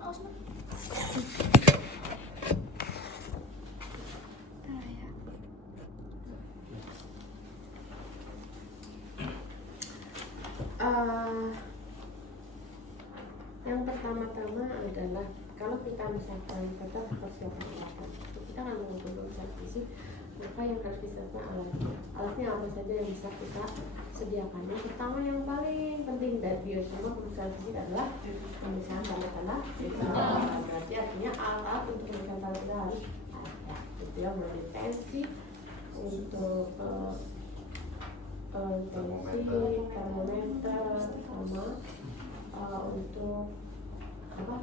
Yang pertama-tama adalah kalau kita misalkan tetap persiapan alat, kita akan mengumpulkan secara fisik, maka yang harus disiapkan alatnya apa saja yang bisa kita sediakan. Yang pertama yang paling penting dari biosoma pemeriksaan fisik adalah pemeriksaan tanda-tanda. Berarti artinya alat untuk pemeriksaan tanda-tanda harus ada. Itu yang mulai tensi untuk tensi, termometer, sama untuk apa?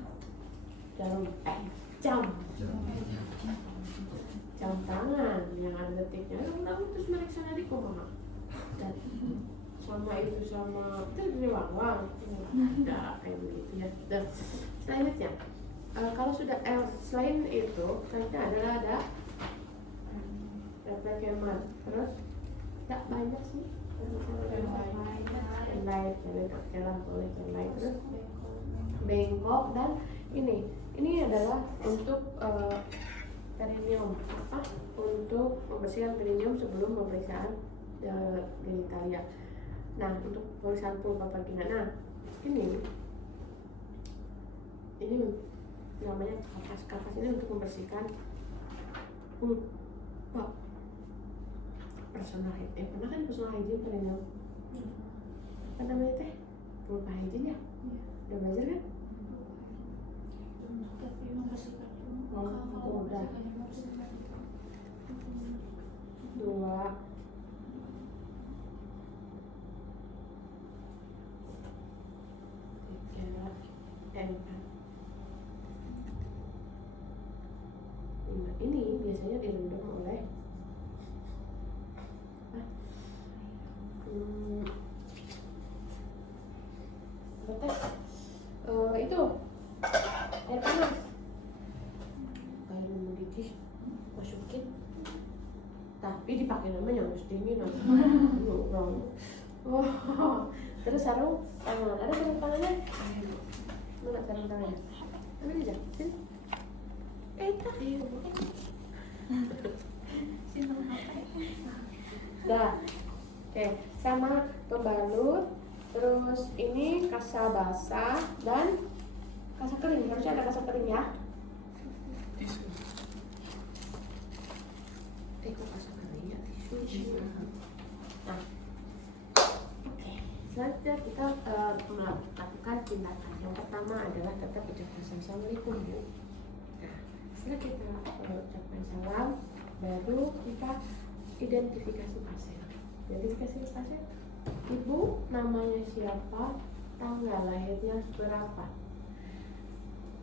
Jam tangan yang ada detiknya. Terus meriksa dari koma. Dan sama itu sama dari wang ada kayak begitu ya. Dan selanjutnya kalau sudah selain itu selanjutnya adalah ada reflektor. Terus tak banyak sih yang lain terus bengkok dan ini adalah untuk perineum untuk membersihkan perineum sebelum pemeriksaan genitalia. Nah, untuk pemeriksaan vulva vagina, nah ini namanya kapas ini untuk membersihkan vulva. Personal hygiene, pernah kan personal hygiene perineum? Apa namanya teh? Vulva hygiene ya? Udah belajar kan? Udah. 2 3 4 5. Ini biasanya direndam oleh itu air panas kayak mendidih masukin, tapi dipakai namanya harus dingin terus sarung tangan, ada sarung tangannya? Mana sarung tangannya? Ambil aja, sini. Dah, oke, sama pembalut, terus ini kasa basah dan kasa kering, harusnya ada kasa kering ya. Kasa kering ya, tisu. Nah, oke, selanjutnya kita melakukan tindakan. Yang pertama adalah tetap ucapkan salam, assalamualaikum Bu. Nah, setelah kita ucapkan salam, baru kita identifikasi pasien. Identifikasi pasien, ibu namanya siapa, tanggal lahirnya berapa.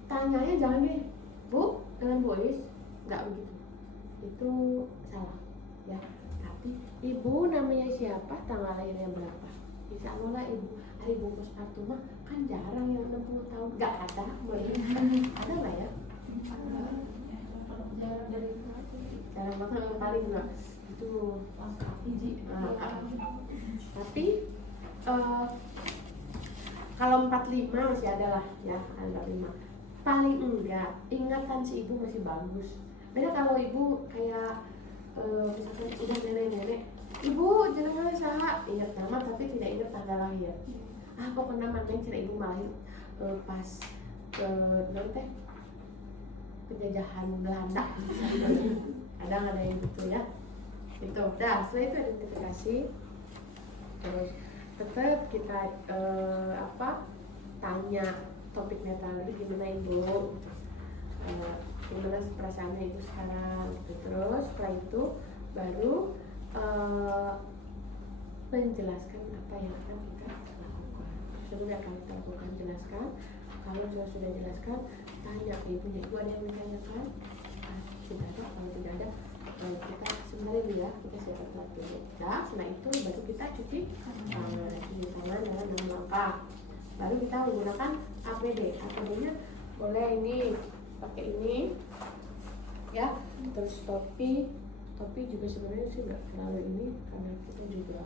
Tanyanya jangan nih, Bu, dengan Bu Is, nggak begitu, itu salah ya. Tapi ibu namanya siapa, tanggal lahirnya berapa. Bisa mulai ibu, hari bungkus kartu mah kan jarang yang 60 tahun, nggak ada, boleh ada nggak ya? Jarang dari jarang banget yang paling nggak itu hiji. Tapi kalau 45 masih ada lah ya, ada 5. Paling enggak ingatan si ibu masih bagus. Beda kalau ibu kayak misalkan udah nenek-nenek, ibu jenengan saha ingat nama tapi tidak ingat tanggal lahir. Pokoknya maneng cina ibu lahir pas teh penjajahan Belanda. Ada yang gitu ya. Itu dah, setelah itu identifikasi, terus tetap kita tanya topiknya tadi gimana ibu, gimana perasaannya ibu sekarang gitu. Terus setelah itu baru menjelaskan apa yang akan kita lakukan. Sudah akan kita lakukan, jelaskan. Kalau sudah jelaskan, tanya ke ibunya, ibu ada yang ditanyakan? Sudah ada, kalau tidak ada kita sebenarnya dulu ya, kita siapkan alat dulu. Nah, setelah itu baru kita cuci tangan dengan mengangkat. Baru kita menggunakan APD. APD-nya boleh ini pakai ini ya. Terus topi juga sebenarnya sih nggak terlalu ini karena kita juga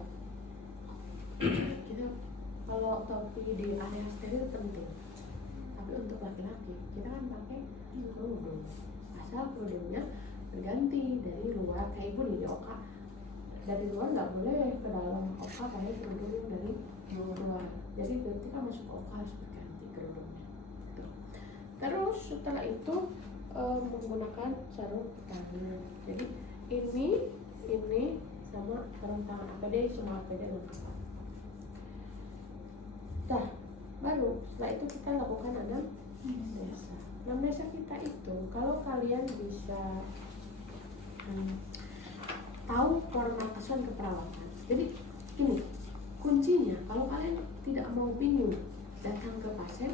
kalau topi di area steril penting. Tapi untuk laki-laki kita kan pakai kerudung, asal kerudungnya berganti dari luar. Kayak ibu nih di oka, dari luar nggak boleh ke dalam oka pakai kerudung dari luar. Jadi berarti kan masuk oka harus berganti kerudungnya. Terus setelah itu menggunakan sarung tangan. Jadi ini sama sarung tangan APD, semua APD lengkap. Nah, baru setelah itu kita lakukan anamnesa. Anamnesa kita itu kalau kalian bisa tahu format asuhan keperawatan. Jadi ini kuncinya, kalau kalian tidak mau bingung datang ke pasien,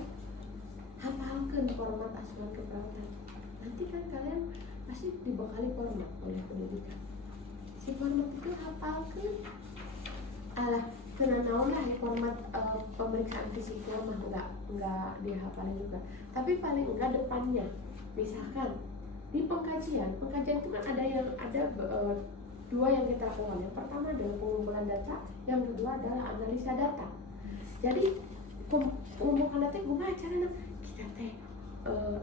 hafalkan format asuhan keperawatan. Nanti kan kalian pasti dibekali format oleh pendidikan. Si format itu hafalkan. Alah, kena naon lah format pemeriksaan fisiknya mah enggak dihafalin juga. Tapi paling enggak depannya. Misalkan di pengkajian itu kan ada dua yang kita lakukan. Yang pertama adalah pengumpulan data, yang kedua adalah analisa data. Jadi pengumpulan data gimana caranya? Kita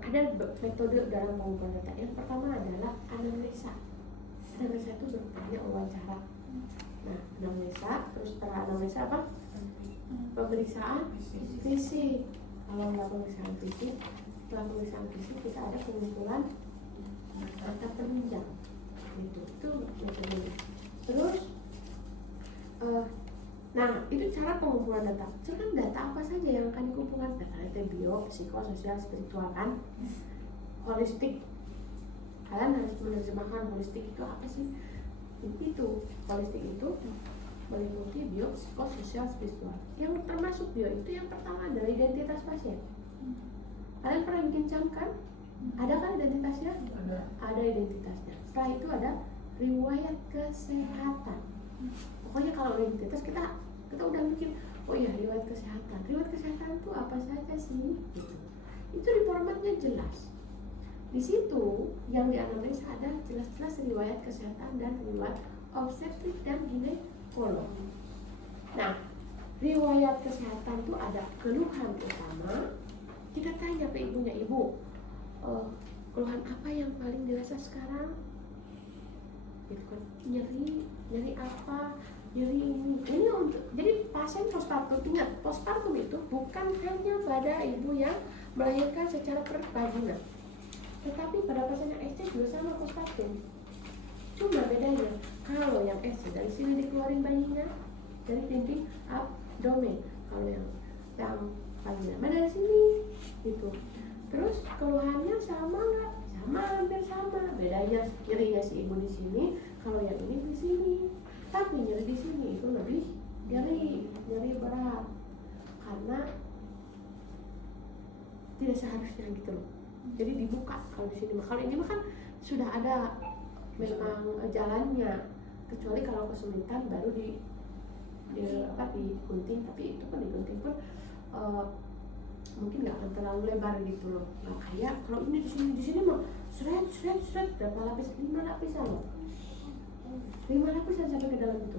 ada metode dalam pengumpulan data. Yang pertama adalah analisa. Analisa itu bertanya wawancara. Nah, anamnesa, terus setelah anamnesa apa? Pemeriksaan fisik. Kalau nggak pemeriksaan fisik, setelah pemeriksaan fisik kita ada pengumpulan data penunjang. Itu metodenya. Terus, nah itu cara pengumpulan data. Sekarang data apa saja yang akan dikumpulkan? Data bio, psikososial, spiritual kan, holistik. Kalian harus menerjemahkan holistik itu apa sih? Itu holistik itu meliputi bio, psikososial, spiritual. Yang termasuk bio itu yang pertama adalah identitas pasien. Kalian pernah bikin cam kan? Ada kan identitasnya? Ada identitasnya. Setelah itu ada riwayat kesehatan. Pokoknya kalau identitas kita udah bikin, oh iya riwayat kesehatan. Riwayat kesehatan itu apa saja sih? Gitu. Itu di formatnya jelas. Di situ yang dianalisa ada jelas-jelas riwayat kesehatan dan riwayat obstetrik dan ginekolog. Nah, riwayat kesehatan itu ada keluhan utama. Kita tanya ke ibunya, ibu, keluhan apa yang paling dirasa sekarang? Gitu kan, nyeri apa? Nyeri ini. Ini untuk jadi pasien postpartum. Ingat, postpartum itu bukan hanya pada ibu yang melahirkan secara pervaginal. Tetapi pada pasien yang SC juga sama postpartum. Cuma bedanya, kalau yang SC dari sini dikeluarin bayinya, dari pimpin abdomen. Kalau yang paling lama dari sini, gitu. Terus keluhannya sama nggak? Sama, hampir sama. Bedanya nyerinya si ibu di sini, kalau yang ini di sini. Tapi nyeri di sini itu lebih nyeri berat, karena tidak seharusnya gitu loh. Jadi dibuka kalau di sini. Kalau ini mah kan sudah ada memang jalannya, kecuali kalau kesulitan baru digunting. Tapi itu pun digunting pun mungkin nggak akan terlalu lebar gitu loh. Nggak kayak kalau ini di sini mah seret berapa lapis? 5 lapisan loh. 5 lapisan sampai ke dalam itu.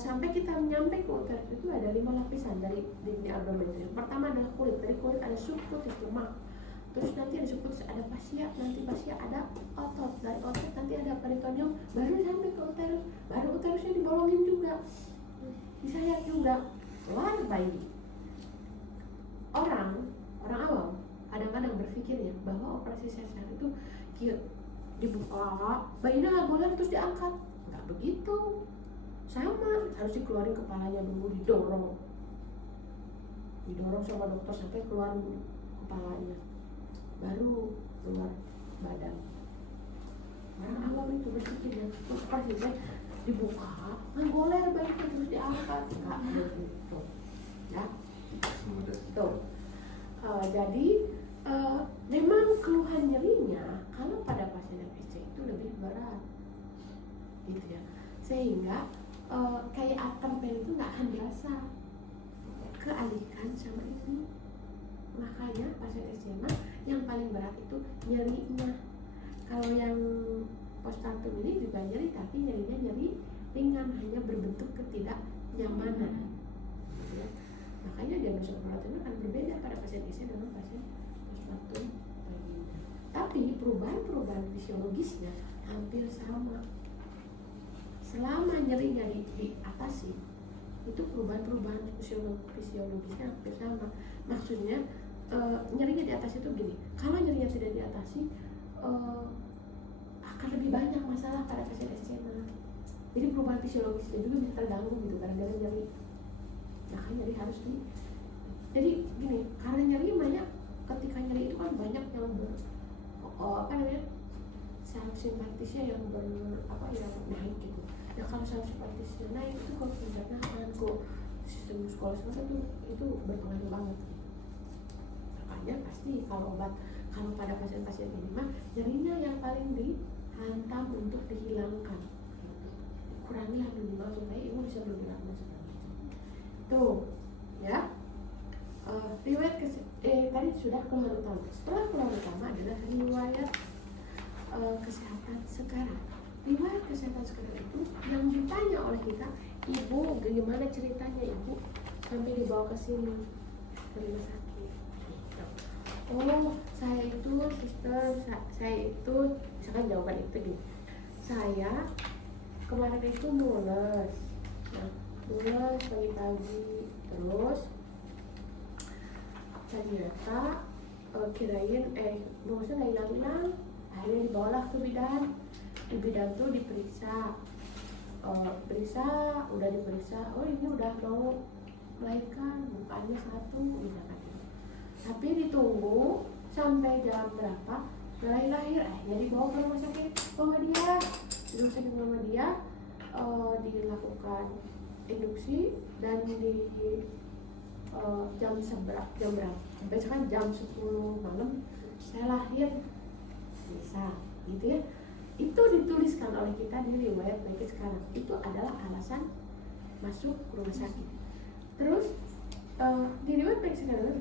Sampai kita nyampe ke uterus itu ada 5 lapisan dari di abdomen itu. Yang pertama adalah kulit. Dari kulit ada subkutis lemak. Terus nanti ada subkutis, ada fascia, nanti fascia ada otot. Dari otot nanti ada peritoneum, baru sampai ke uterus. Baru uterusnya dibolongin juga, disayat juga, keluar bayi. Orang awam kadang-kadang berpikir ya bahwa operasi sesar itu dibuka, bayinya nggak boleh terus diangkat. Nggak begitu. Sama, harus dikeluarin kepalanya dulu, didorong sama dokter sampai keluar kepalanya, baru keluar badan. Orang awam itu berpikir ya, operasi sesar dibuka, nggak boleh bayinya terus diangkat. Nggak begitu ya. Tuh. Jadi memang keluhan nyerinya kalau pada pasien yang SC itu lebih berat, gitu ya. Sehingga kayak atem pen itu nggak akan berasa, kealihkan sama ini. Makanya pasien SC yang paling berat itu nyerinya. Kalau yang postpartum ini juga nyeri, tapi nyerinya nyeri ringan, hanya berbentuk ketidaknyamanan. Makanya diagnosa keberat itu akan berbeda pada pasien IC dengan pasien postpartum vagina. Tapi perubahan fisiologisnya hampir sama. Selama nyerinya diatasi, itu perubahan fisiologisnya hampir sama. Maksudnya nyerinya diatasi itu gini, kalau nyerinya tidak diatasi akan lebih banyak masalah pada pasien SMA. Jadi perubahan fisiologisnya juga bisa terganggu gitu gara-gara nyeri. Makanya nyeri harus jadi gini, karena nyeri banyak, ketika nyeri itu kan banyak yang sel simpatisnya yang yang naik gitu. Ya kalau sel simpatisnya naik itu kok pencernaan, kok sistem muskuloskeletal itu berpengaruh banget. Makanya pasti kalau pada pasien-pasien ini mah nyerinya yang paling dihantam untuk dihilangkan. Kurangilah minimal supaya ibu bisa bergerak tuh ya. Riwayat tadi sudah keluhan utama. Setelah keluhan utama adalah riwayat kesehatan sekarang. Riwayat kesehatan sekarang itu yang ditanya oleh kita, ibu gimana ceritanya ibu sampai dibawa ke sini ke rumah sakit. Oh, saya itu suster, saya itu misalkan jawaban itu gini. Saya kemarin itu mules. Nah, mules pagi-pagi, terus ternyata kirain mulesnya nggak hilang-hilang. Akhirnya dibawalah ke bidan. Di bidan tuh diperiksa, udah diperiksa, oh ini udah mau melahirkan, bukannya 1 misalkan. Tapi ditunggu sampai jam berapa lahir, akhirnya dibawa ke rumah sakit Muhammadiyah. Di rumah sakit Muhammadiyah dilakukan induksi dan di jam berapa? Besoknya jam 10 malam saya lahir, bisa gitu ya. Itu dituliskan oleh kita di riwayat penyakit sekarang. Itu adalah alasan masuk rumah sakit. Gitu. Di riwayat penyakit sekarang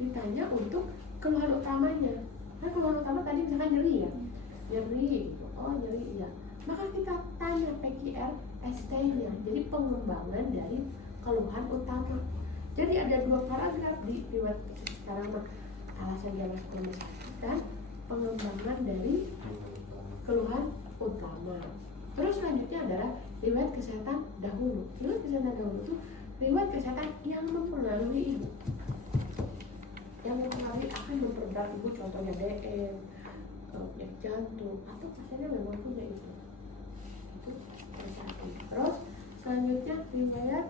ditanya untuk keluhan utamanya. Nah, keluhan utama tadi misalkan nyeri ya, nyeri gitu. Oh nyeri ya. Maka kita tanya PQR ST-nya. Jadi pengembangan dari keluhan utama. Jadi ada 2 paragraf di riwayat sekarang, alasan dia masuk rumah sakit dan pengembangan dari keluhan utama. Terus selanjutnya adalah riwayat kesehatan dahulu. Riwayat kesehatan dahulu itu riwayat kesehatan yang mempengaruhi ibu, yang mempengaruhi akan memperberat ibu, contohnya DM, penyakit jantung, atau pasiennya memang punya itu kesehatan. Terus selanjutnya riwayat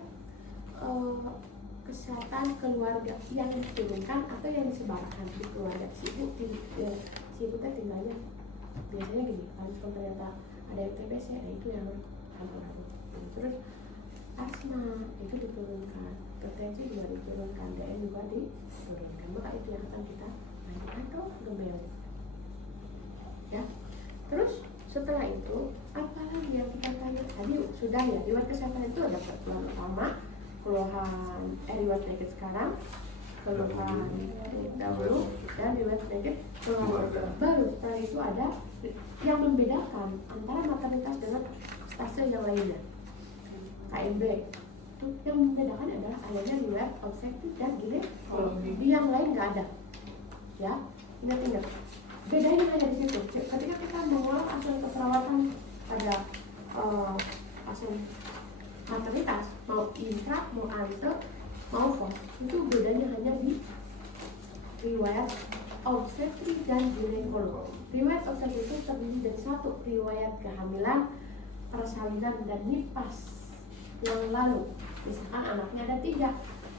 kesehatan keluarga yang diturunkan atau yang disebarkan di keluarga. Si ibu tinggalnya biasanya gini, kalau ternyata ada yang TBC, itu yang campur-campur. Terus asma itu diturunkan, hipertensi juga diturunkan, DM juga diturunkan. Maka itu yang akan kita lanjutkan ke gebel. Ya. Terus setelah itu apalagi yang kita tanya tadi sudah ya, riwayat kesehatan itu ada keluhan utama, keluhan riwayat penyakit sekarang, keluhan dahulu, dan riwayat penyakit keluhan baru. Setelah itu ada yang membedakan antara maternitas dengan stase yang lainnya, KMB. Itu yang membedakan adalah adanya riwayat obstetrik dan ginekologi. Di yang lain nggak ada. Ya, ingat. Bedanya hanya di situ. Ketika kita mengolah asal keperawatan pada pasien maternitas, mau intra, mau ante, mau pos, itu bedanya hanya di riwayat obstetrik dan ginekologi. Riwayat obstetrik itu terdiri dari 1 riwayat kehamilan, persalinan, dan nipas yang lalu. Misalkan anaknya ada 3,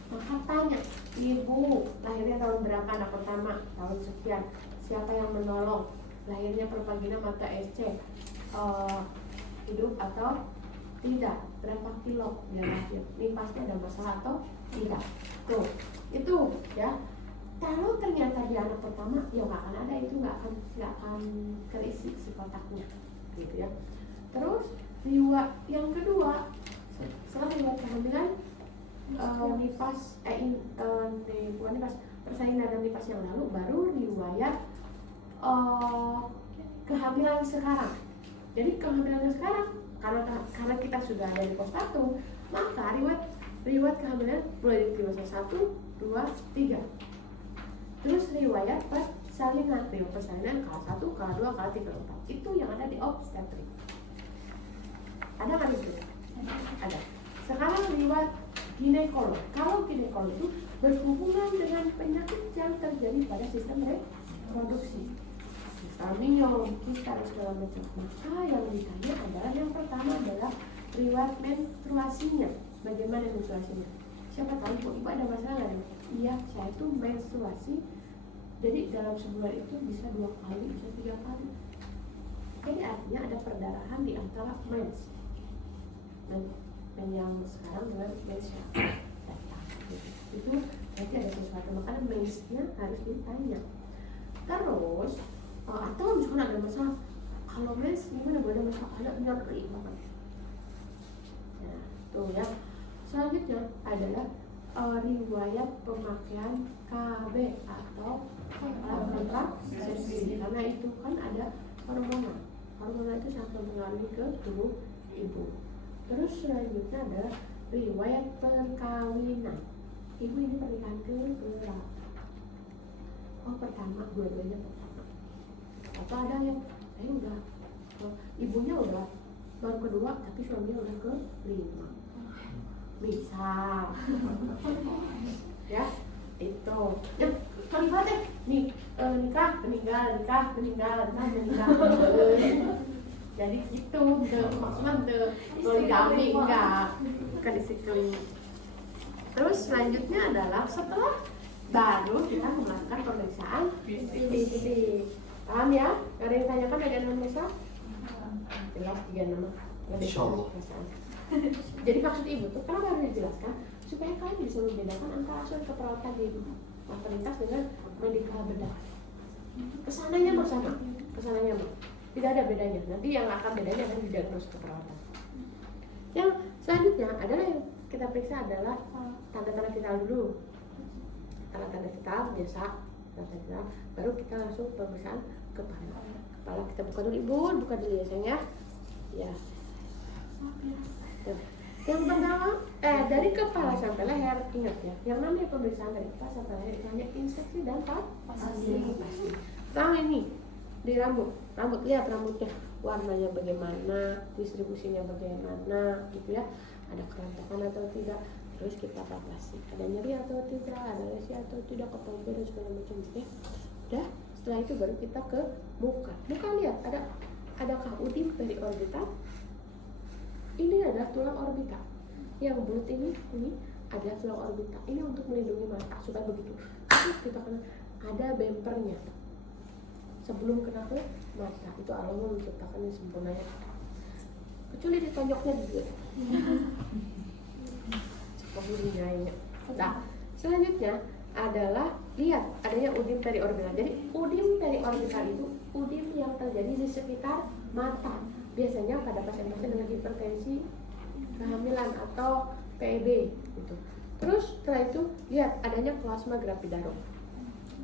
maka tanya, ibu lahirnya tahun berapa anak pertama? Tahun sekian. Siapa yang menolong? Lahirnya per vagina mata SC, hidup atau tidak? Berapa kilo dia lahir? Nipasnya ada masalah atau tidak? Tuh, itu ya. Kalau ternyata dia anak pertama, ya nggak akan ada, itu nggak akan terisi si kotaknya, gitu ya. Terus riwayat yang kedua, setelah riwayat kehamilan, nipas, bukan nipas, persalinan dan nipas yang lalu, baru riwayat kehamilan sekarang. Jadi kehamilan sekarang, karena kita sudah ada di postpartum, maka riwayat riwayat kehamilan mulai dari trimester 1, 2, 3. Terus riwayat persalinan, riwayat persalinan K1, K2, K3, K4. Itu yang ada di obstetrik. Ada nggak itu? Ada. Sekarang riwayat ginekolog. Kalau ginekolog itu berhubungan dengan penyakit yang terjadi pada sistem reproduksi, miom, kista dan segala macam. Maka yang ditanya adalah yang pertama adalah riwayat menstruasinya. Bagaimana menstruasinya? Siapa tahu kok ibu ada masalah nggak? Iya, saya tuh menstruasi. Jadi dalam sebulan itu bisa 2 kali, bisa 3 kali. Jadi artinya ada perdarahan di antara mens. Dan yang sekarang dengan mensnya datang. Itu berarti ada sesuatu. Makanya mensnya harus ditanya. Terus atau misalkan ada masalah, kalau mens gimana? Ada masalah, ada nyeri banget. Nah, tuh ya. Selanjutnya adalah riwayat pemakaian KB atau kontrasepsi, karena itu kan ada hormonal. Hormonal itu sangat mempengaruhi ke tubuh ibu. Terus selanjutnya adalah riwayat perkawinan. Ibu ini pernikahan keberapa? Oh, pertama, dua-duanya pertama. Atau ada yang udah ibunya udah baru kedua tapi suaminya udah ke-5. Bisa. Ya, itu. Ya, kalimat nih, nikah, meninggal. Jadi gitu, maksudnya poligami enggak, bukan isi kelima. Terus selanjutnya adalah setelah baru kita melakukan pemeriksaan fisik. Paham ya? Ada yang tanyakan ada yang bisa? Jelas 3 nama. Jadi maksud ibu tuh kenapa harus dijelaskan? Supaya kalian bisa membedakan antara asuhan keperawatan di maternitas dengan medikal bedah. Kesananya mah sama, kesananya mah tidak ada bedanya. Nanti yang akan bedanya akan di diagnosis keperawatan. Yang selanjutnya adalah yang kita periksa adalah tanda-tanda vital dulu. Tanda-tanda vital biasa, tanda vital, baru kita langsung pemeriksaan kepala. Kepala kita buka dulu ibu, buka dulu ya sayang ya. Ya. Tuh. Yang pertama, dari kepala sampai leher, ingat ya, yang namanya pemeriksaan dari kepala sampai leher itu hanya inseksi dan pasi. Sekarang ini di rambut lihat rambutnya warnanya bagaimana, distribusinya bagaimana, gitu ya, ada kerontokan atau tidak, terus kita palpasi, ada nyeri atau tidak, ada lesi atau tidak, ketombe dan segala macam, ya. Udah, setelah itu baru kita ke muka lihat adakah udim periorbital. Ini adalah tulang orbital. Yang bulat ini adalah tulang orbital. Ini untuk melindungi mata supaya begitu. Terus kita kena ada bempernya. Sebelum kena ke mata, itu Allah menciptakan yang sempurnanya. Kecuali ditonjoknya juga. Nah, selanjutnya adalah lihat adanya udim periorbital. Jadi udim periorbital itu udim yang terjadi di sekitar mata. Biasanya pada pasien-pasien dengan hipertensi kehamilan atau PEB gitu. Terus setelah itu lihat adanya plasma gravidarum.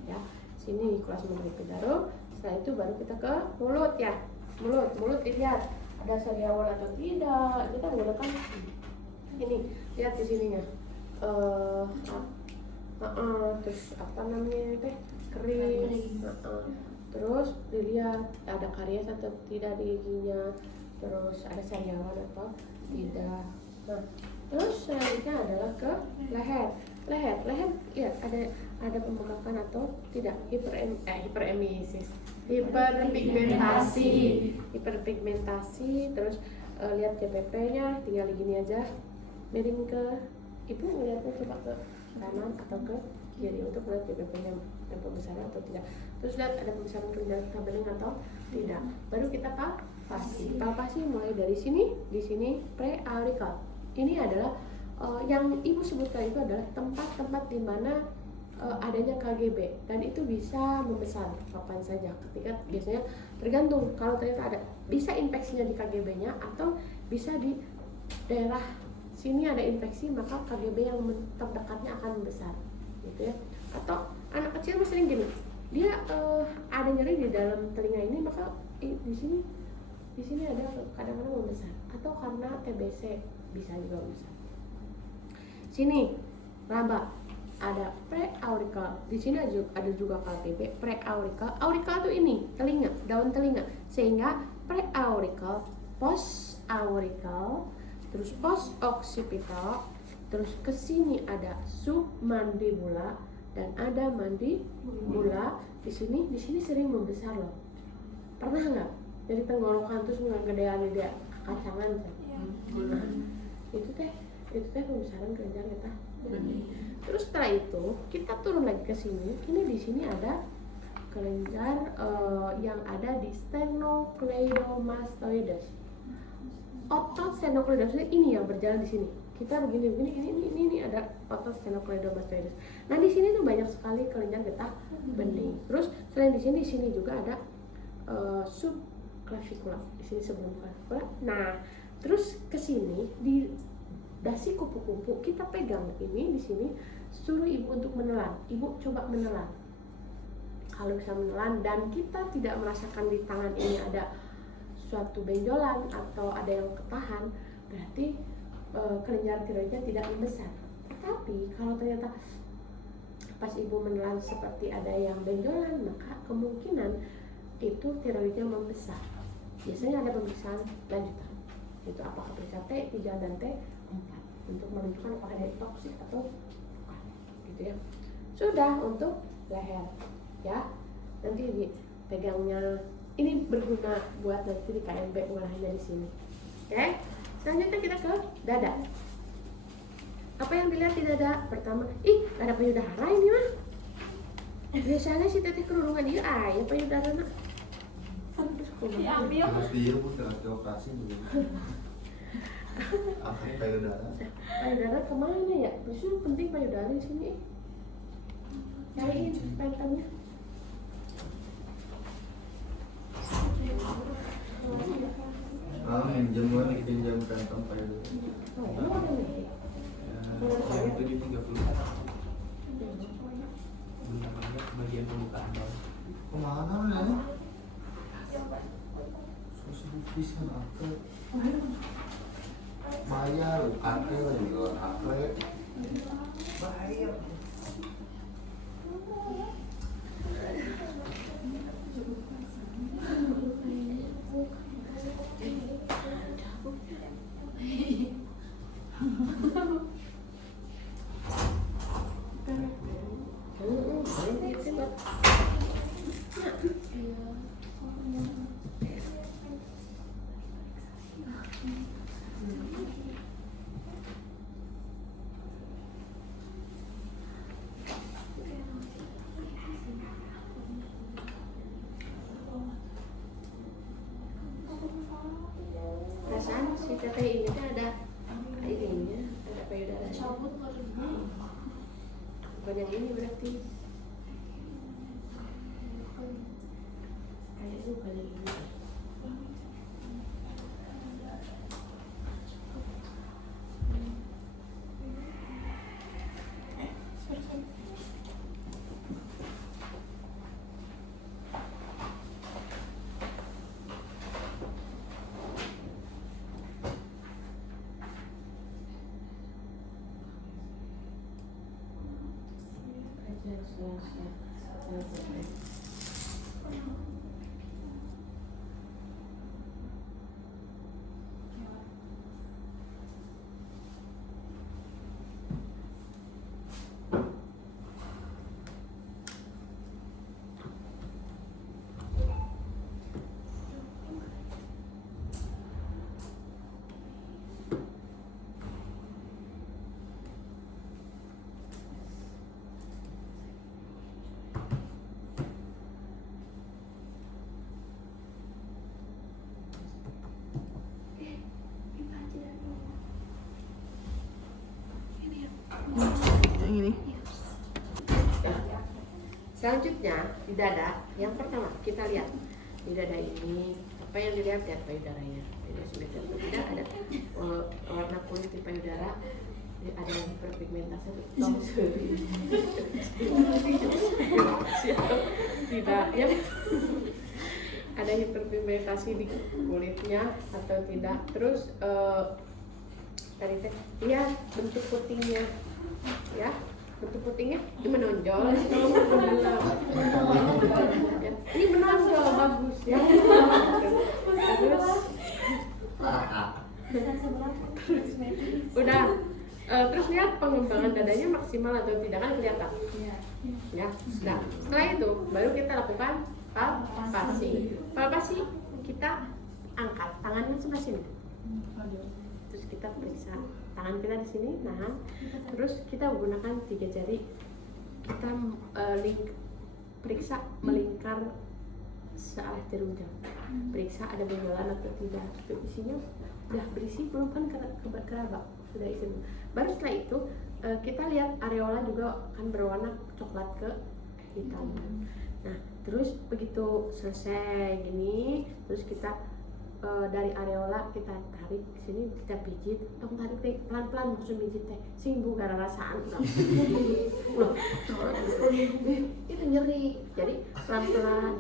Ya, sini plasma gravidarum. Setelah itu baru kita ke mulut ya. Mulut lihat ada sariawan atau tidak. Kita menggunakan ini, lihat di sininya. Terus apa namanya teh? Kering. Terus dilihat ada karies atau tidak di giginya, terus ada sariawan atau tidak. Nah, terus selanjutnya adalah ke leher lihat ada pembengkakan atau tidak, hiperpigmentasi. Terus lihat CPP-nya, tinggal gini aja, miring ke ibu, ngeliatnya coba ke kanan atau ke kiri untuk lihat CPP-nya dan pembesaran atau tidak. Terus lihat ada pembesaran kabeling atau tidak. Baru kita palpasi mulai dari sini, di sini preauricle. Ini adalah yang ibu sebutkan itu adalah tempat-tempat di mana adanya KGB, dan itu bisa membesar kapan saja. Ketika biasanya tergantung, kalau ternyata ada, bisa infeksinya di KGB-nya atau bisa di daerah sini ada infeksi, maka KGB yang terdekatnya akan membesar, gitu ya. Atau anak kecil sering gini, dia ada nyeri di dalam telinga ini, maka di sini ada kadang-kadang membesar, atau karena TBC bisa juga membesar. Sini laba ada preauricle. Di sini ada juga palpebral preauricle. Auricle itu ini telinga, daun telinga. Sehingga preauricle, post-auricle, terus post-occipital, terus ke sini ada submandibula dan ada mandibula. Di sini sering membesar loh. Pernah nggak? Jadi tenggorokan terus ngegedean dia kacangan kan? Nah, itu teh pembesaran kelenjar getah benih. Terus setelah itu kita turun lagi ke sini. Ini di sini ada kelenjar yang ada di sternocleidomastoides. Otot sternocleidomastoides ini yang berjalan di sini. Kita begini ini ada otot sternocleidomastoides. Nah di sini tuh banyak sekali kelenjar getah bening. Terus selain di sini juga ada subclavicular. Di sini sebelum clavicula. Nah terus ke sini di dasi kupu-kupu kita pegang ini di sini, suruh ibu untuk menelan. Ibu coba menelan. Kalau bisa menelan dan kita tidak merasakan di tangan ini ada suatu benjolan atau ada yang ketahan, berarti kelenjar tiroidnya tidak membesar. Tetapi kalau ternyata pas ibu menelan seperti ada yang benjolan, maka kemungkinan itu tiroidnya membesar. Biasanya ada pemeriksaan lanjutan. Itu apakah periksa T3 dan T4 untuk menentukan apakah dia toksik atau bukan. Gitu ya. Sudah untuk leher. Ya. Nanti pegangnya ini berguna buat nanti di KMB pengolahannya di sini. Oke. Selanjutnya kita ke dada. Apa yang dilihat di dada? Pertama, ada payudara ini mah. Biasanya si teteh kerudungan dia ya payudara nak. Terus dihirup terus dioperasi begitu. Apa payudara? Payudara kemana ya? Justru penting payudara di sini. Cariin pentannya. Minjem gue pinjam kantong payudara. Yang itu di 30 bagian permukaan bawah. Kemana ya? Susah bisa aku. Bayar, ake juga ake. Bahaya. Perasaan si teteh ini tuh ada ininya, ada payudaranya. Bukan yang ini berarti. Kayaknya bukan yang ini. Yang ini. Selanjutnya di dada, yang pertama kita lihat di dada ini apa yang dilihat ya payudaranya. Tidak ada warna kulit di payudara, ada yang berpigmentasi tidak ya, ada hiperpigmentasi di kulitnya atau tidak. Terus tadi teh lihat bentuk putingnya ya, bentuk putingnya ini menonjol kalau mendalam ya, ini menonjol bagus ya. Terus udah terus lihat pengembangan dadanya maksimal atau tidak kan kelihatan ya. Nah setelah itu baru kita lakukan palpasi kita angkat tangannya sebelah sini, terus kita periksa tangan kita di sini, nahan, terus kita menggunakan 3 jari kita periksa melingkar searah jarum jam, periksa ada benjolan atau tidak, itu isinya udah berisi belum kan keraba sudah isi. Baru setelah itu kita lihat areola juga akan berwarna coklat ke hitam. Nah terus begitu selesai gini, terus kita dari areola kita tarik ke sini, kita pijit, tong tarik teh pelan-pelan maksud pijit teh sing gara rasaan ulah itu nyeri, jadi pelan-pelan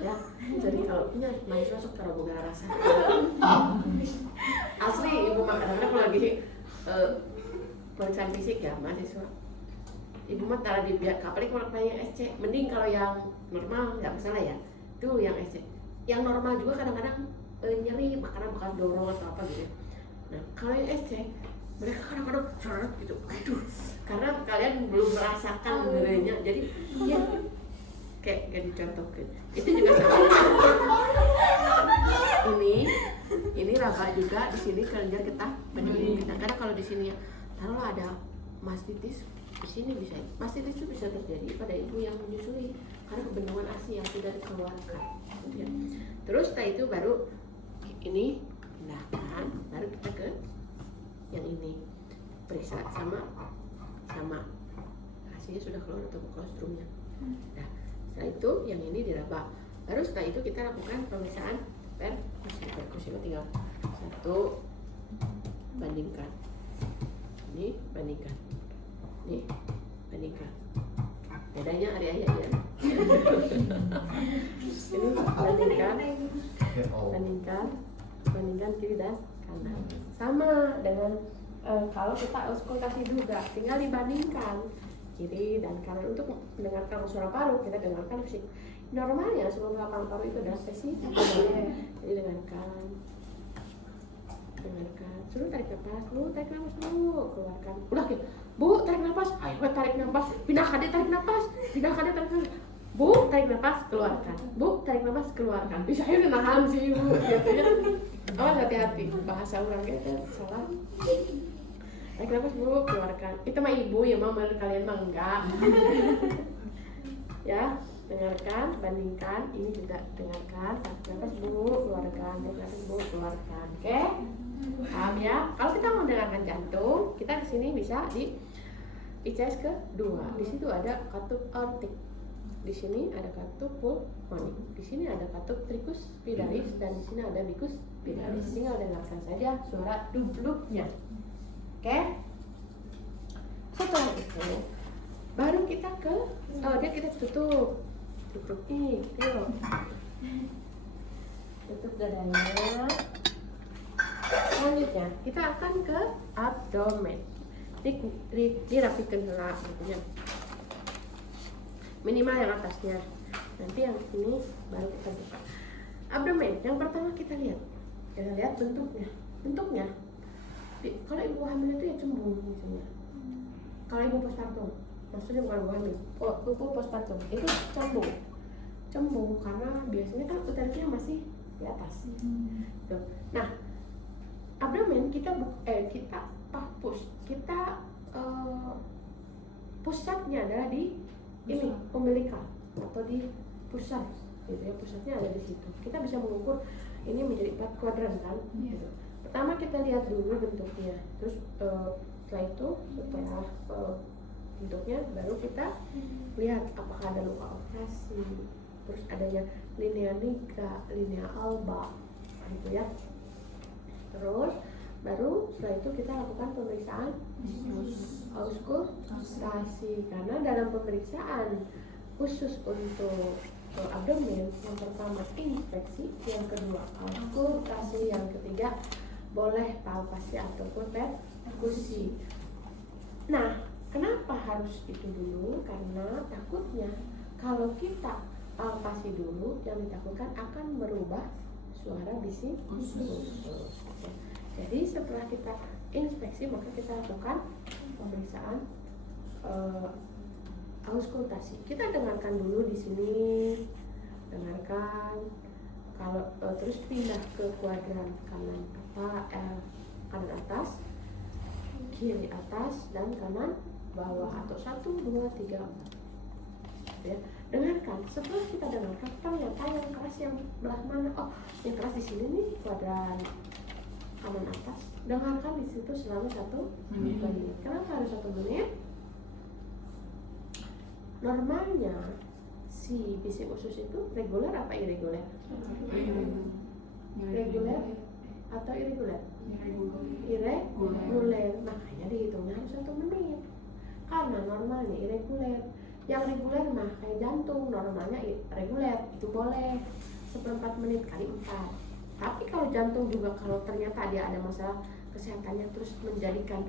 ya. Jadi kalau punya mahasiswa sok taruh boga rasa asli ibu kadang-kadang kalau lagi pemeriksaan fisik ya mahasiswa, ibu mah taruh di biar kapalik kalau yang SC mending, kalau yang normal nggak masalah ya, itu yang SC. Yang normal juga kadang-kadang nyeri karena bekas dorong atau apa gitu. Nah kalau yang SC mereka kadang-kadang seret gitu, aduh, karena kalian belum merasakan nyerinya, jadi ya kayak gak dicontohkan. Itu juga sama. Ini raba juga di sini kelenjar getah bening. Karena kalau di sini taruh ada mastitis, di sini bisa mastitis itu bisa terjadi pada ibu yang menyusui karena kebendungan ASI yang sudah dikeluarkan. Ya. Terus setelah itu baru ini pindahkan, baru kita ke yang ini periksa sama hasilnya sudah keluar atau kolostrumnya. Nah setelah itu yang ini diraba, baru setelah itu kita lakukan pemeriksaan perkusi. Tinggal 1 bandingkan, ini bandingkan, ini bandingkan, bedanya hari ayah ya. Ini bandingkan kiri dan kanan, sama dengan kalau kita auskultasi juga tinggal dibandingkan kiri dan kanan untuk mendengarkan suara paru. Kita dengarkan fisik normalnya sebelum lapang paru itu ada spesifik, jadi dengarkan, suruh tarik nafas dulu, keluarkan, udah gitu, bu tarik nafas, ayo tarik nafas, pindah kade tarik nafas, bu tarik nafas, keluarkan, bu tarik nafas, keluarkan. Bisa ayo nahan sih ibu biasanya. Oh hati-hati bahasa orang gitu salah. Tarik nafas bu, keluarkan. Itu mah ibu ya, mama kalian mah enggak. Ya, dengarkan, bandingkan. Ini juga dengarkan. Tarik nafas bu, keluarkan. Tarik nafas bu, keluarkan. Oke? Paham ya? Kalau kita mau dengarkan jantung, kita kesini bisa di ICS ke-2. Di situ ada katup aortik. Di sini ada katup pulmonik. Di sini ada katup tricus pidaris dan di sini ada bicus pidaris. Tinggal dengarkan saja suara dubluknya. Oke, setelah itu baru kita ke kita tutup ini, tutup dadanya. Selanjutnya kita akan ke abdomen. Dirapikan lah gitu, minimal yang atasnya. Nanti yang ini baru kita buka. Abdomen yang pertama kita lihat bentuknya. Kalau ibu hamil itu ya cembung misalnya. Kalau ibu postpartum, maksudnya bukan ibu hamil, ibu postpartum itu cembung karena biasanya kan uterusnya masih di atas. Tuh. Nah, abdomen kita pusatnya adalah di ini umbilical atau di pusat, gitu ya, pusatnya ada di situ. Kita bisa mengukur ini menjadi 4 kuadran kan. Gitu. Pertama kita lihat dulu bentuknya, terus setelah bentuknya baru kita lihat apakah ada luka operasi, terus adanya linea nigra, linea alba, gitu ya. Terus baru setelah itu kita lakukan pemeriksaan auskultasi, karena dalam pemeriksaan khusus untuk abdomen yang pertama inspeksi, yang kedua auskultasi, yang ketiga boleh palpasi ataupun perkusi. Nah, kenapa harus itu dulu? Karena takutnya kalau kita palpasi dulu, yang ditakutkan akan merubah suara bising usus. Jadi setelah kita inspeksi, maka kita lakukan pemeriksaan auskultasi. Kita dengarkan dulu di sini, dengarkan. Kalau terus pindah ke kuadran kanan kanan atas, kiri atas, dan kanan bawah, atau 1, 2, 3, 4. Ya, dengarkan. Setelah kita dengarkan, ternyata yang keras yang belah mana? Oh, yang keras di sini nih, kuadran kanan atas. Dengarkan di situ selama 1 menit. Kenapa harus 1 menit? Normalnya si bising usus itu reguler apa irreguler? Reguler atau irreguler? Irreguler. Makanya dihitungnya harus 1 menit. Karena normalnya irreguler. Yang reguler mah kayak jantung, normalnya reguler, itu boleh 1/4 menit kali 4. Tapi kalau jantung juga, kalau ternyata dia ada masalah kesehatannya terus menjadikan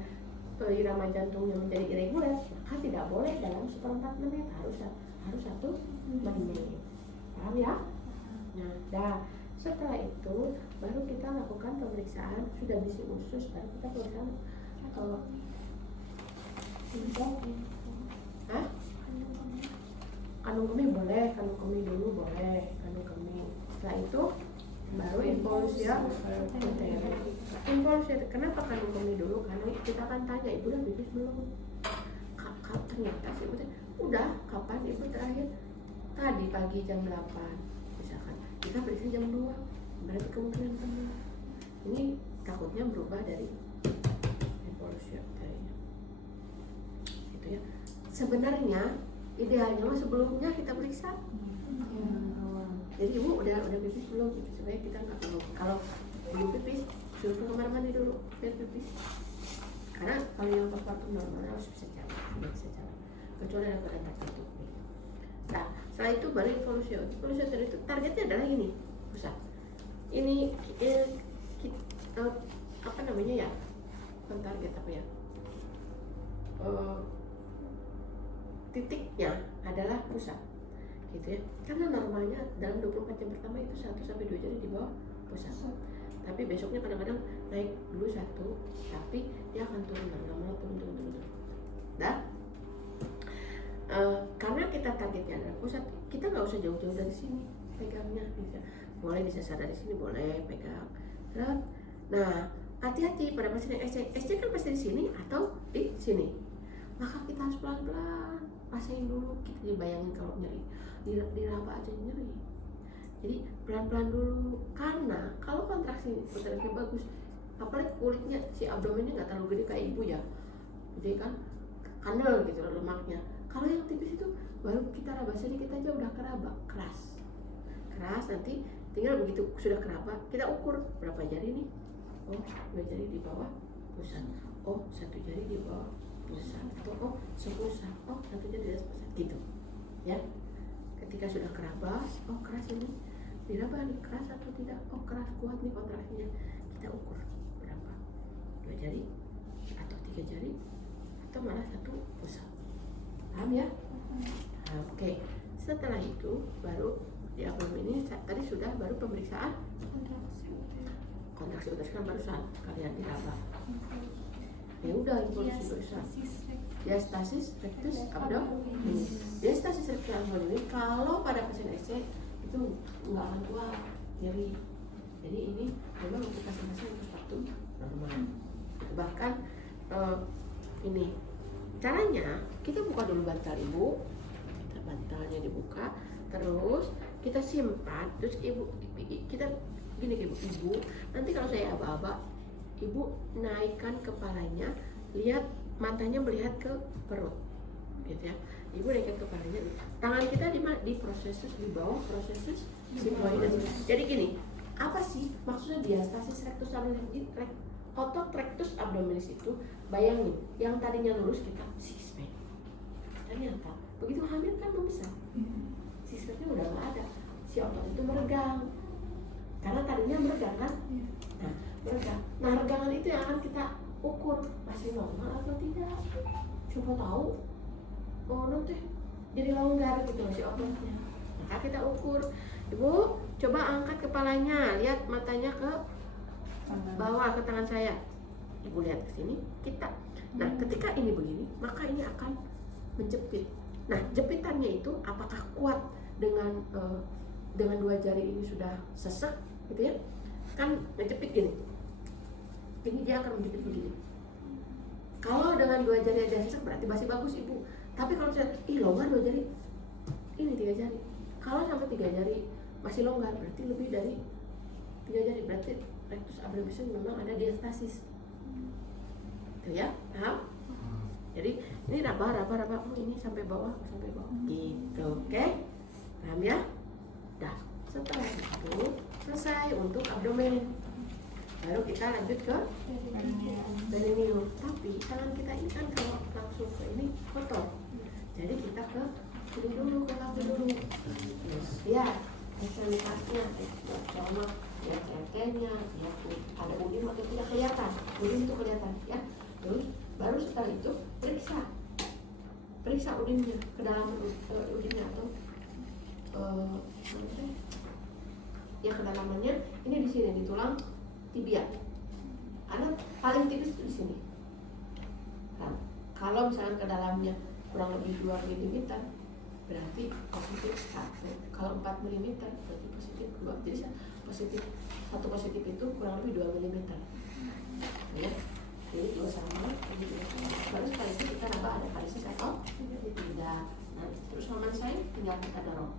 irama jantungnya menjadi irreguler, maka tidak boleh dalam 1/4 menit, harus 1 menit. Paham ya? Nah, setelah itu baru kita lakukan pemeriksaan. Sudah bising usus, baru kita pemeriksaan kandung kemih boleh, kandung kemih dulu boleh, kandung kemih. Setelah itu baru involusia utere. Involusia, kenapa kandung kemih dulu? Karena kita akan tanya, ibu udah pipis belum? Ternyata sih udah, kapan ibu terakhir? Tadi pagi jam 8 misalkan, kita periksa jam 2, berarti kemungkinan kemih. Ini takutnya berubah dari involusia uterenya. Gitu ya. Sebenarnya idealnya mah sebelumnya kita periksa. Jadi ibu udah pipis belum? Supaya kita nggak perlu, kalau belum pipis suruh ke kamar mandi dulu biar pipis. Karena kalau yang postpartum normal harus bisa jalan, kecuali ada keadaan tertentu. Nah, setelah itu balik involusia. Involusia itu targetnya adalah ini, pusat. Ini apa namanya ya? Bukan target apa ya? Titiknya adalah pusat, gitu ya. Karena normalnya dalam 24 jam pertama itu 1-2 jari di bawah pusat. Tapi besoknya kadang-kadang naik dulu 1, tapi dia akan turun lama-lama, turun. Dan karena kita targetnya adalah pusat, kita nggak usah jauh-jauh dari sini pegangnya, bisa sadar di sini, boleh pegang. Nah, hati-hati pada pasien yang SC kan pasti di sini atau di sini. Maka kita harus pelan-pelan pasain dulu. Kita dibayangin kalau nyeri, diraba aja nyeri. Jadi pelan-pelan dulu, karena kalau kontraksinya bagus, apalagi kulitnya si abdomennya nggak terlalu gede kayak ibu ya, jadi kan kandel gitu lemaknya. Kalau yang tipis itu baru kita raba sedikit aja udah keraba, keras. Nanti tinggal begitu sudah keraba, kita ukur berapa jari nih. Oh, 2 jari di bawah pusat. Oh, 1 jari di bawah pusat. Atau sepusat. Oh, 1 jari di atas pusat, gitu ya. Ketika sudah keraba, oh keras ini, diraba nih, keras atau tidak? Oh keras, kuat nih kontraksinya. Kita ukur berapa? 2 jari atau 3 jari atau malah 1 pusat. Paham ya? Nah, oke. Setelah itu baru di abdomen ini tadi sudah baru pemeriksaan kontraksi uterus kan barusan kalian diraba. Ya udah, involusi barusan. Diastasis rectus abdominis. Diastasis rectus abdominis kalau pada pasien SC itu nggak akan kuat nyeri. Jadi ini memang untuk pasien-pasien postpartum normal. Bahkan ini caranya, kita buka dulu bantal ibu, kita bantalnya dibuka, terus kita simpan, terus kita gini ibu, nanti kalau saya aba-aba, ibu naikkan kepalanya, lihat matanya melihat ke perut, gitu ya. Ibu naikkan kepalanya, tangan kita di prosesus di bawah prosesus sigmoides. Jadi gini, apa sih maksudnya diastasis rectus abdominis? Otot rectus abdominis itu, bayangin, yang tadinya lurus kita six-pack, ternyata begitu hamil kan membesar, six-packnya udah nggak ada, si otot itu meregang, karena tadinya meregang kan. Nah, Meregang. Nah, regangan itu yang akan kita ukur masih normal atau tidak. Coba tahu, oh nanti jadi longgar gitu si ototnya. Maka kita ukur. Ibu, coba angkat kepalanya, lihat matanya ke bawah ke tangan saya. Ibu lihat ke sini, kita. Nah, ketika ini begini, maka ini akan menjepit. Nah, jepitannya itu apakah kuat dengan dua jari ini sudah sesek, gitu ya? Kan ngejepit gini. Ini dia akan menjepit begini. Kalau dengan dua jari aja sesek berarti masih bagus ibu. Tapi kalau saya, longgar dua jari, ini 3 jari. Kalau sampai 3 jari masih longgar berarti lebih dari 3 jari, berarti rectus abruptus memang ada diastasis. Itu ya, paham? Jadi ini raba, oh ini sampai bawah, gitu, oke? Paham ya? Dah, setelah itu selesai untuk abdomen. Baru kita lanjut ke perineum. Tapi tangan kita ini kan kalau langsung ke ini kotor. Jadi kita ke kaki dulu. Lihat fasilitasnya, sama lihat cengkehnya, lihat ada udim atau tidak kelihatan. Udim itu kelihatan, ya. Terus baru setelah itu periksa udimnya, kedalaman udimnya atau ya kedalamannya ini di sini di tulang tibia. Karena paling tipis di sini. Nah, kalau misalnya kedalamnya kurang lebih 2 mm berarti positif 1. Kalau 4 mm berarti positif 2. Jadi satu positif itu kurang lebih 2 mm. Ya. Jadi 2 sama, ini 2 sama. Baru setelah itu kita nambah ada varises atau tidak. Nah, terus aman saya tinggal kita dorong.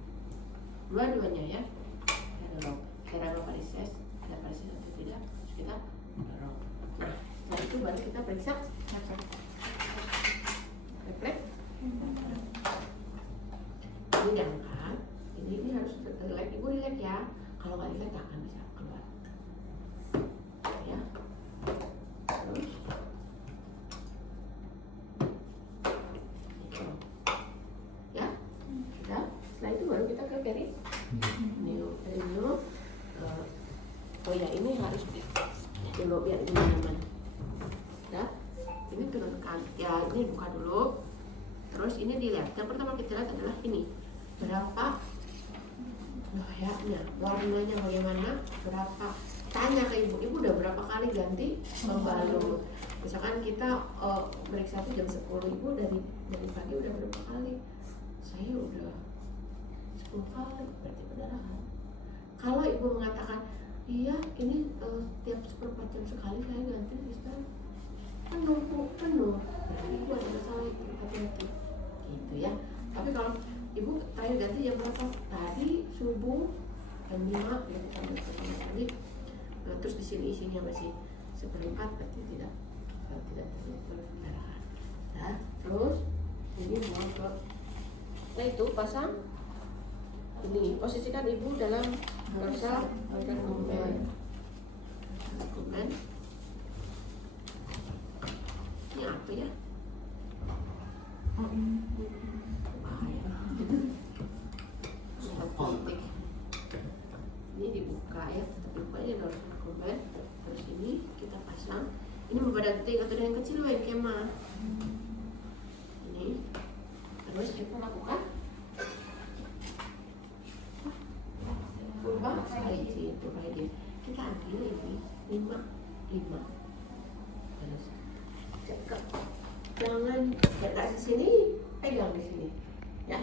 Dua-duanya ya. Kita dorong. Ada varises atau tidak. Terus kita dorong. Nah, setelah itu baru kita periksa refleks. Ini diangkat. Ini harus relax. Ibu relax ya. Kalau nggak relax nggak akan bisa keluar. Ya. Terus ya sudah. Setelah itu baru kita ke perineum. Oh ya, ini harus dulu biar ini nyaman. Ya, ini turunkan. Ya, ini buka dulu. Terus ini dilihat. Yang pertama kita lihat adalah ini berapa loyaknya, warnanya bagaimana, berapa. Tanya ke ibu udah berapa kali ganti pembalut. Misalkan kita meriksa itu jam 10, ibu dari pagi udah berapa kali? Saya udah 10 kali, berarti pendarahan. Kalau ibu mengatakan iya ini tiap 1/4 jam sekali saya ganti, sistem penuh, berarti ibu ada masalah, itu hati-hati gitu ya. Tapi kalau ibu terakhir ganti jam berapa? Tadi subuh jam 5 ya, sampai tadi. Terus di sini isinya masih 1/4 berarti tidak terjadi pendarahan. Nah, terus ini mau ke, nah itu pasang ini, posisikan ibu dalam dorsal abdomen. Ini apa ya? Bahaya. Politik. Ini dibuka ya, tapi bukanya dorsal abdomen. Terus ini kita pasang. Ini berbadan tinggi atau yang kecil yang kemah. Ini. Terus kita lakukan kurva hygiene. Kita ambil ini 5. Terus cekak. Jangan cekak di sini, pegang di sini. Ya.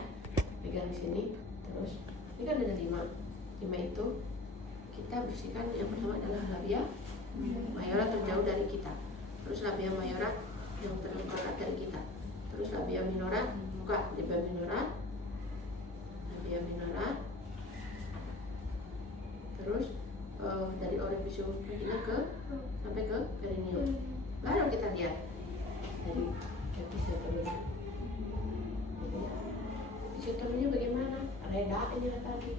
Pegang di sini. Terus ini kan ada 5 itu kita bersihkan. Yang pertama adalah labia mayora terjauh dari kita. Terus labia mayora yang terdekat dari kita. Terus labia minora buka, labia minora. Terus dari orificium vagina sampai ke perineum. Baru kita lihat dari episiotominya. Episiotominya bagaimana? Reda ini tadi.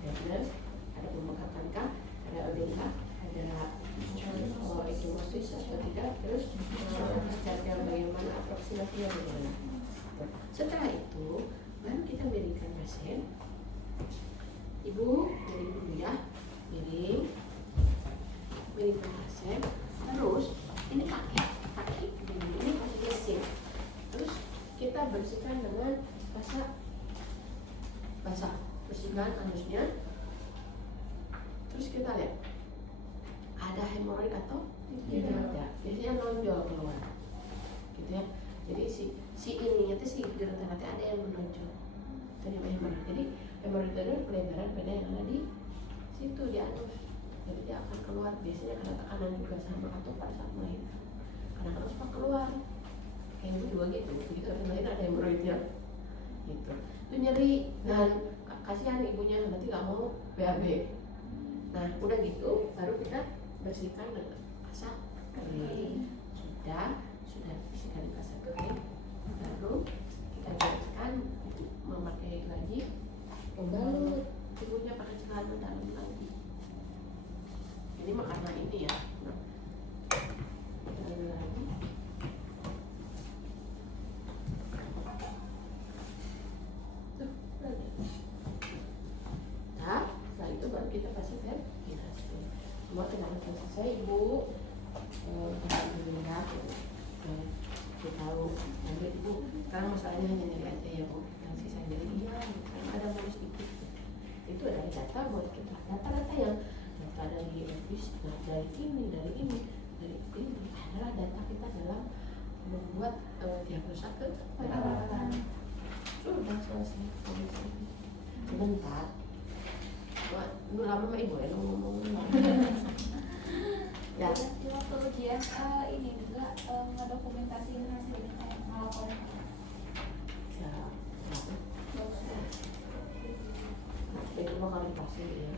Redness, ada pembengkakan kah? Ada edema, ada ecchymosis atau tidak? Terus secara bagaimana, aproksimasinya bagaimana? Setelah itu baru kita berikan pasien. Ibu miring dulu ya, miring ini pasien. Terus ini kaki ini posisi sink. Terus kita bersihkan dengan basah, bersihkan anusnya. Terus kita lihat ada hemoroid atau tidak. Biasanya nonjol keluar, gitu ya. Jadi si ininya tuh si gerata-gerata ada yang menonjol. Itu namanya hemoroid. Jadi hemoroid itu adalah pelebaran pada yang ada di situ di anus. Jadi dia akan keluar biasanya karena tekanan juga sama atau pada saat melahirkan. Kadang-kadang suka keluar. Kayak ibu juga gitu. Begitu orang melahirkan ada hemoroidnya. Gitu. Itu nyeri dan kasihan ibunya nanti nggak mau BAB. Nah udah gitu baru kita bersihkan dengan basah kering. Sudah bersihkan dengan basah kering. Lalu kita bersihkan memakai lagi pembalut. Ibunya pakai celana dalam lagi. Ini mah karena ini ya. Nah, dalam lagi. Tuh, lagi. Nah, setelah itu baru kita pasang ventilasi. Semua tenaga selesai ibu. Alhamdulillah. Kita tahu. Nanti ibu. Sekarang masalahnya hanya nyeri aja ya bu. Yang sisa nyeri iya. Karena ada mulus dikit. Itu dari data buat kita. Data-data yang data dari office, dari ini adalah data kita dalam membuat diagnosa ke perawatan. Sudah selesai. Sebentar. Wah, lu lama sama ibu ya lu ngomong. Ya. Waktu ujian ini juga ngedokumentasiin hasilnya kayak ngelaporin. Ya. Itu bakal dikasih ya.